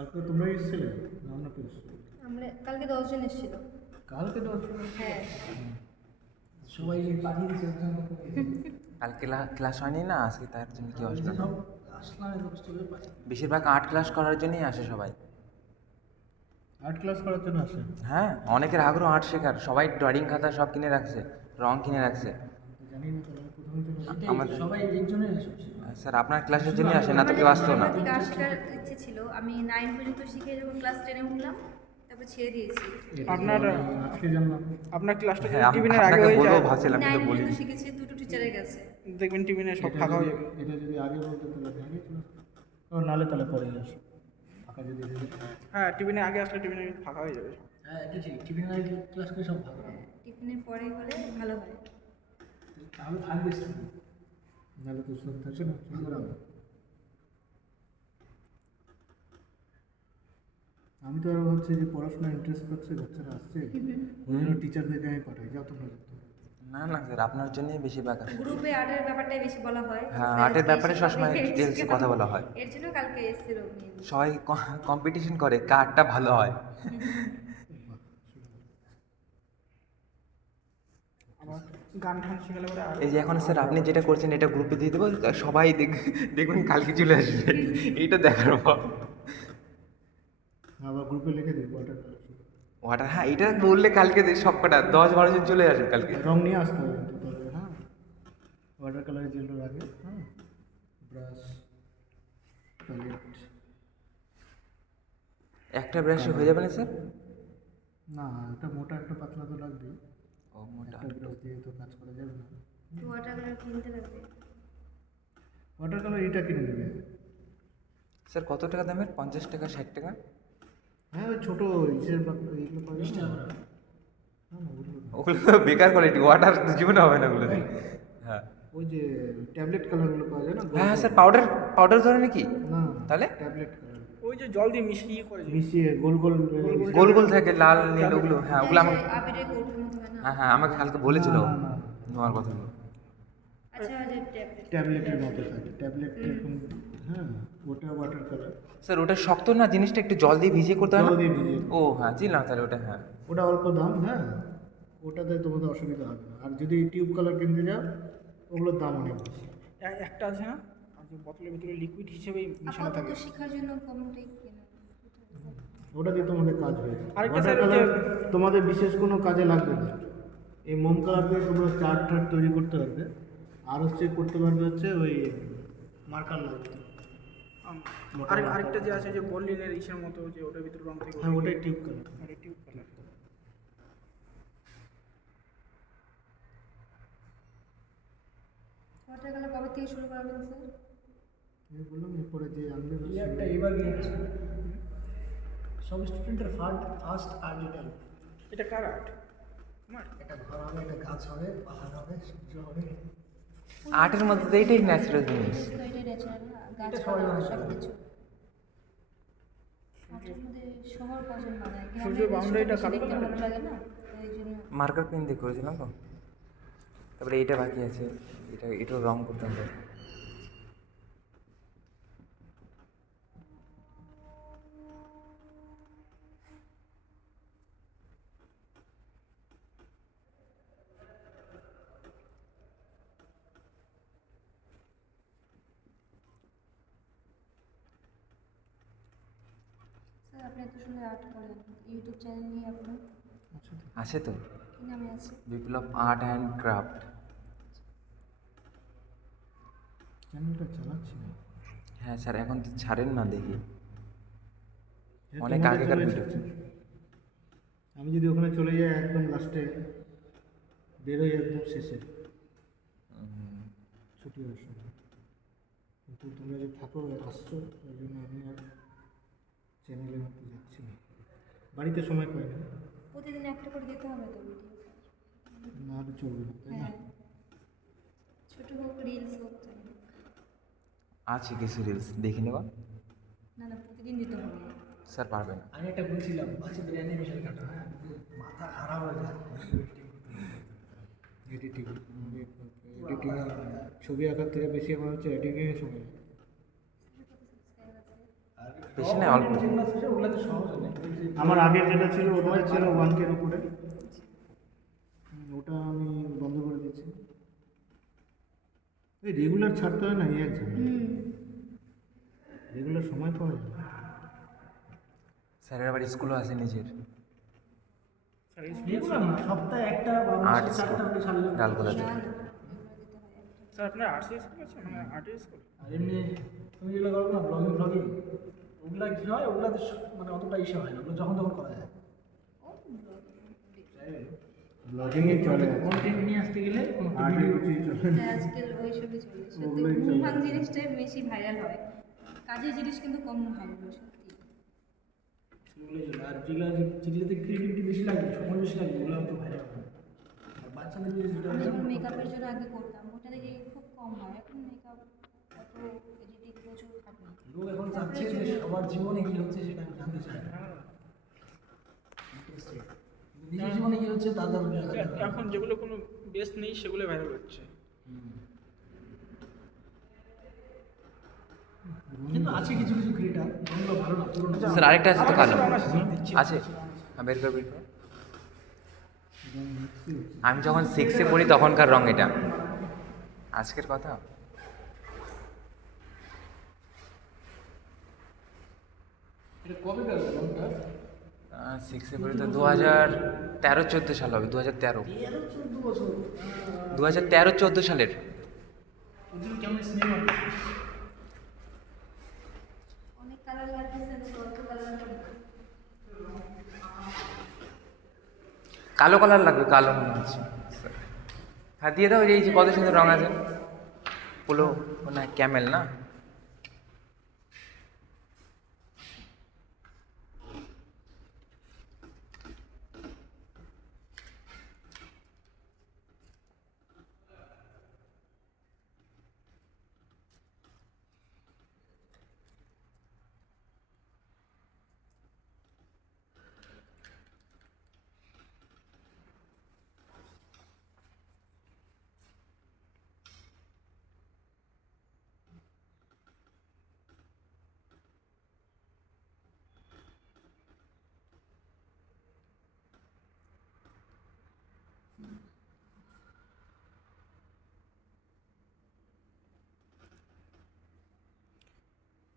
কালকে তোমরা এসেছিলে না অন্য কেউ এসেছিল? আমরা কালকে 10 জন এসেছিল। কালকে তো হ্যাঁ, সবাই পাঠিয়ে দিয়েছে কালকে ক্লাস হয়নি না আজকে, তার জন্য কি আসলো না। সব আসলাম একদম স্কুলে পাঠিয়ে বেশিরভাগ আর্ট ক্লাস করার জন্যই আসে সবাই। আর্ট ক্লাস করার জন্য আসে। হ্যাঁ, অনেকের আগ্রহ আর্ট শেখার, সবাই ড্রয়িং খাতা সব কিনে রাখছে, রং কিনে রাখছে। জানি না তাহলে প্রথমে চলে আমাদের সবাই এর জন্যই এসেছে। স্যার আপনার ক্লাসের জন্যই আসে, না তো কেউ আসতো না। আমার থেকে আর্ট শেখার ইচ্ছে ছিল। আমি 9 পর্যন্ত শিখে যখন ক্লাস 10-এ উঠলাম, তারপর ছেড়ে দিয়েছি। আপনার আজকে জানলাম। আপনার ক্লাসটা হ্যাঁ, যদি টিফিনের আগে আপনাকে হয়ে বলবো যায় ভাবছিলাম 9 কিন্তু পর্যন্ত বলিনি। শিখেছি, দুটো টিচারের কাছে। দেখবেন টিফিনে সব এটা ফাঁকা হয়ে যদি- যাবে। এটা যদি আগে বলতো তাহলে ভেঙে ছিল। ও নালে তাহলে পরে আসো ফাঁকা যদি হয়ে যেত। হ্যাঁ, টিফিনে আগে আসলে টিফিনে ফাঁকা হয়ে যাবে। হ্যাঁ এটা ঠিক, টিফিন আগে ক্লাস করে সব ভালো হবে। টিফিনের পরে হলে ভালো হয়। তাহলে থাকবে স্টুডেন্ট, নাহলে তো সব থাকছে না চলে যাবে। আমি তো আরো ভাবছি যে পড়াশোনায় ইন্টারেস্ট পাচ্ছে, বাচ্চারা আসছে, ওই জন্য টিচারদেরকে আমি পাঠাই, যাও তোমরা যেতে। না না স্যার, আপনার জন্যই বেশিরভাগ আসে। গ্রুপে আর্টের ব্যাপারটাই বেশি বলা হয়। হ্যাঁ, স্যার আর্টের আজকে ব্যাপারে এসে সবসময় হবে, ডিটেলসে এসে কথা হবে। বলা হয়। এর জন্য কালকে এসেছিল নিয়ে। সবাই কম্পিটিশন করে কারটা ভালো হয়। আবার গান ফান শেখালে পরে আর এই যে এখন স্যার আপনি যেটা করছেন এটা গ্রুপে দিয়ে দেবো, সবাই দেখবেন কালকে চলে আসবে এইটা দেখার পর। আবার গ্রুপে লিখে দিই ওয়াটার কালার। ওয়াটার, হ্যাঁ এটা বললে কালকে সব কটা 10-12 জন চলে আসবে কালকে। রং নিয়ে আসতে হবে কিন্তু তাহলে, হ্যাঁ ওয়াটার কালারের জেলটার আগে, হ্যাঁ ব্রাশ প্যালেট। একটা ব্রাশে হয়ে যাবে না স্যার? না একটা মোটা একটা পাতলা তো লাগবেই, ও মোটা। একটা ব্রাশ দিয়ে তো কাজ করা যাবে না। তো ওয়াটার কালার কিনতে লাগবে। ওয়াটার কালার এটা কিনে নেবে। স্যার কত টাকা দামের? 50 টাকা, 60 টাকা? হ্যাঁ ওই ছোটো ইসের এইগুলো পাওয়া যায় না? না না ওগুলো না। ওগুলো তো বেকার কোয়ালিটি, ওয়াটার জীবনে হবে না ওগুলো দিয়ে। হ্যাঁ ওই যে ট্যাবলেট কালারগুলো পাওয়া যায় না? হ্যাঁ হ্যাঁ স্যার, পাউডার পাউডার ধরনের কি? না তাহলে ট্যাবলেট কালার ওই যে জল দিয়ে মিশিয়ে করে যে মিশিয়ে গোল গোল গোল গোল থাকে, লাল নীল, ওগুলো হ্যাঁ ওগুলো আমাকে, আবিরের কৌটোর মতো হয় না? হ্যাঁ হ্যাঁ আমাকে কালকে বলেছিল না, না, নেওয়ার কথাগুলো। আচ্ছা, যে ট্যাবলেট। ট্যাবলেটের মতো থাকে, ট্যাবলেট এরকম, হ্যাঁ ওটা ওয়াটার কালার। স্যার ওটা শক্ত না জিনিসটা, একটু জল দিয়ে ভিজিয়ে করতে হয় না? জল দিয়ে ভিজিয়ে। ও হ্যাঁ চিনলাম তাহলে ওটা, হ্যাঁ। ওটা অল্প দাম, হ্যাঁ ওটাতে তোমাদের অসুবিধা হবে না। আর যদি টিউব কালার কিনতে যাও ওগুলোর দাম অনেক বেশি। একটা আছে না, আর যে বোতলের ভিতরে লিকুইড হিসেবেই মিশানো আপাতত থাকে। শেখার জন্য কমটাই কেনা। ওটা দিয়ে তোমাদের কাজ হয়ে যাবে। আরেকটা ওয়াটার স্যার ওই কালার যে- তোমাদের বিশেষ কোনো কাজে লাগবে না। এই মোম কালার দিয়ে তোমরা চার্ট টার্ট তৈরি করতে পারবে, আর হচ্ছে করতে পারবে হচ্ছে ওই মার্কার লাগবে। আরেকটা যে আছে যে বর্লিনের ইসের মতো, যে ওটার ভিতরে রং থেকে হ্যাঁ ওটাই tube colour. Tube colour. Water colour কবে থেকে শুরু করবেন স্যার? আমি বললাম এরপরে যে আনবে একটা এবার সব স্টুডেন্টের ফার্স্ট আর্ট এটাই। এটা কার আর্ট? আমার। একটা ঘর হবে, একটা গাছ হবে, পাহাড় হবে, সূর্য হবে। আর্টের মধ্যে তো এইটাই ন্যাচারাল জিনিস। তো এটাই ন্যাচারাল না, গাছ সবাই বানায়। সব কিছু। আর্টের মধ্যে শহর কজন বানায়? সূর্যের boundary-টা কালো দেখতে কালারের। ভালো লাগে না, তাই জন্য। মার্কার পেন দিয়ে করেছিলাম তো। তারপরে এইটা বাকি আছে, এটাও রং করতে হবে। স্যার আপনি এত সুন্দর আর্ট করেন, ইউটিউব চ্যানেল নিয়ে আপনার আছে তো, কি নামে আছে? বিপ্লব আর্ট অ্যান্ড ক্রাফট। চ্যানেলটা চালাচ্ছি না। হ্যাঁ স্যার, এখন তো ছাড়েন না দেখি। এটা অনেক তোমাদের আগেকার চলে ভিডিও। এসেছে। আমি যদি ওখানে চলে যাই একদম লাস্টে, বেরোই একদম শেষে ছুটি হওয়ার সময়, কিন্তু তোমরা যে থাকো আসছো ওই জন্য আমি আর চ্যানেলের মধ্যে যাচ্ছি না। বাড়িতে সময় পাই না, প্রতিদিন একটা করে দিতে হবে তো ভিডিও। না হলে চলবে না, তাই না? হ্যাঁ, ছোট হোক রিলস হোক, আছে কিছু রিলস দেখে নেবা। না না প্রতিদিন দিতে হবে। স্যার পারবে না। আমি একটা বলছিলাম বাচ্চাদের অ্যানিমেশন কাটা, হ্যাঁ মাথা খারাপ হয়ে যায়। এডিটিং এডিটিং ছবি আঁকার থেকে বেশি আমার হচ্ছে এডিটিংয়ে সময় লাগে। বেশি না, অল্প। যেগুলো আছে ওগুলো তো সহজ অনেক। আমার আগের যেটা ছিল ওটাতে ছিল 1K এর উপরে, ওটা আমি বন্ধ করে দিয়েছি। এই রেগুলার ছাড়তে হয় না, এই এক রেগুলার সময় পাওয়া যায় না। স্যারের আবার স্কুলও আছে নিজের, স্যার এই এগুলো না সপ্তাহে একটা বা মাসে আর্টস 4টা করে ছাড়লে ডালগোলাতে। স্যার আপনার আর্টস স্কুল আছে, মানে আর্টের স্কুল? আর এমনি তুমি যেগুলো করো না ব্লগিং ওগুলা কি হয়, ওগুলাতে মানে অতটা ইস্যু হয় না, ওগুলো যখন তখন করা যায়। ব্লগিংয়ে চলে কন্টেন্ট নিয়ে আসতে গেলে কোনো আর্টে কিছুই চলে না। হ্যাঁ, আজকাল ওইসবই চলে। সত্যি ওগুলোই চলে। ঘুমভাঙ জিনিসটাই বেশি ভাইরাল হয়, কাজের জিনিস কিন্তু কম ভাইরাল হয় সত্যি। সেগুলোই চলে। আর যেগুলোতে ক্রিয়েটিভিটি বেশি লাগে, সময় বেশি লাগে, ওগুলো তো ভাইরাল হয়। আর বাচ্চাদের যে যেটা আমি যখন মেকআপের জন্য আগে করতাম ওটা দেখে খুব কম হয়, এখন মেকআপ এত এডিটিং প্রচুর থাকে। লোক এখন চাচ্ছে যে সবার জীবনে কি হচ্ছে সেটা আমি জানতে চাই না। Interested। নিজের জীবনে কি হচ্ছে তার দাম এখন যেগুলো কোনো বেস নেই সেগুলো ভাইরাল হচ্ছে। কিন্তু আছে কিছু কিছু ক্রিয়েটার যেগুলো ভালো না পুরোনো। স্যার আরেকটা আছে তো কালো দিচ্ছি। আছে, হ্যাঁ বের কর বের কর। আমি যখন 6-এ পড়ি তখনকার রং এটা, আজকের কথা। এটা কবে গেল রংটা? 6-এ পড়ি তো 2013-14 সাল হবে, 2013, 13-14 বছর। 2013-14 সালের। ওদের কেমন সিনেমা? অনেক কালার লাগতেছে, অল্প কালার কালো কালার লাগবে, কালো মনে হচ্ছে। হ্যাঁ দিয়ে দাও, এই যে কত সুন্দর রং আছে, পোলো না ক্যামেল না।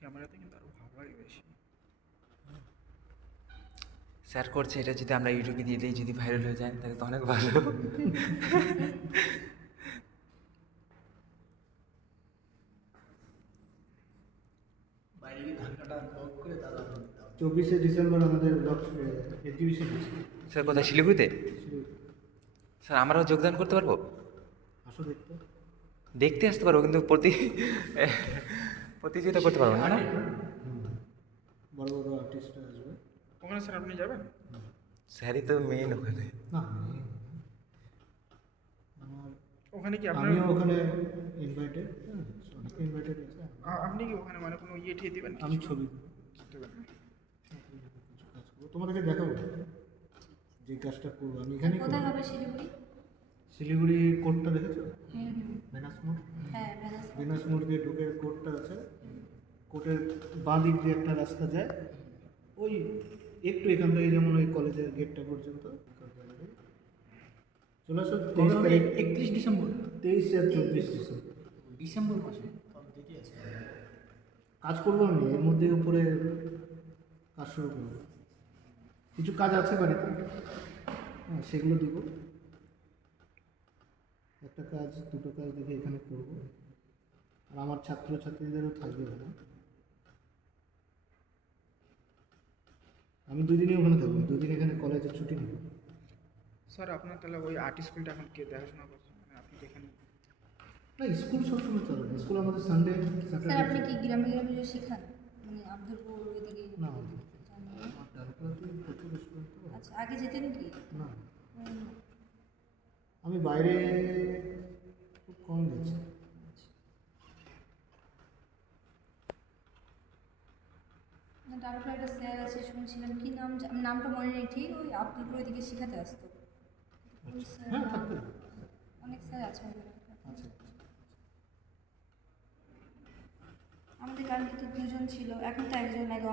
ক্যামেরাতে কিন্তু আরো ভালো লাগে বেশি। স্যার করছে, এটা যদি আমরা ইউটিউবে দিয়ে দিই, যদি ভাইরাল হয়ে যায় তাহলে তো অনেক ভালো। বাইরে গিয়ে ধান কাটা ব্লগ করে তারা 24শে ডিসেম্বর আমাদের এক্সিবিশন আছে। স্যার কোথায়, শিলিগুড়িতে? স্যার আমরাও যোগদান করতে পারবো? আসো দেখতে। দেখতে আসতে পারবো কিন্তু প্রতিযোগিতা করতে পারবো না, না? বড় বড় আর্টিস্টরা আসবে। ওখানে স্যার আপনি যাবেন? স্যারই তো মেন ওখানে। না আমার ওখানে কি আপনার আমিও ওখানে ইনভাইটেড, অনেকে ইনভাইটেড আছে। আপনি কি ওখানে মানে কোনো ইয়ে ঠিয়ে দিবেন? আমি ছবি দেবো, দেবেন? কিছু কাজ করবো, তোমাদেরকে দেখাবো যে কাজটা করবো আমি এখানেই করবো। কোথায় হবে শিলিগুড়ি? শিলিগুড়ি কোর্টটা দেখেছো? হুম। ভেনাস মোড়, হ্যাঁ ভেনাস। ভেনাস মোড় দিয়ে ঢুকে কোর্টটা আছে, কোর্টের বাঁ দিক দিয়ে একটা রাস্তা যায়, ওই একটু এখান থেকে যেমন ওই কলেজের গেটটা পর্যন্ত চলে আসো। 23 তারিখ, 31 ডিসেম্বর 23 আর 24 ডিসেম্বর ডিসেম্বর মাসে তাহলে দেখে আছে। কাজ করবো আমি এর মধ্যে, উপরে কাজ শুরু করবো। কিছু কাজ আছে বাড়িতে, হ্যাঁ সেগুলো দিব। একটা কাজ দুটো কাজ দেখে এখানে করব, আর আমার ছাত্রছাত্রীদেরও থাকবে ওখানে। আমি দুদিনই ওখানে থাকবো, দুদিন এখানে কলেজের ছুটি নেব। স্যার আপনার তাহলে ওই আর্ট স্কুলটা এখন কে দেখাশোনা করছে, মানে আপনি যেখানে? না স্কুল সবসময় চলে না, স্কুল আমাদের সানডে স্যার আপনি কি গ্রামে গ্রামে যে শেখান, মানে আব্দুলপুর ওইদিকে? না জানি না। আমার ডালপাড়াতে প্রচুর স্টুডেন্ট তো। আচ্ছা আগে যেতেন কি? না হুম। আমি বাইরে খুব কম গেছি। তারপরে একটা স্যার আছে শুনছিলাম, কি নাম নামটা মনে নেই ঠিক, ওই আব্দুলপুর ওইদিকে শেখাতে আসতো। ওই স্যার হ্যাঁ নাম- থাকতে অনেক স্যার আছে ওখানে। আচ্ছা। আমাদের কারেন্টে তো দুজন ছিল, এখন তো একজন লাগে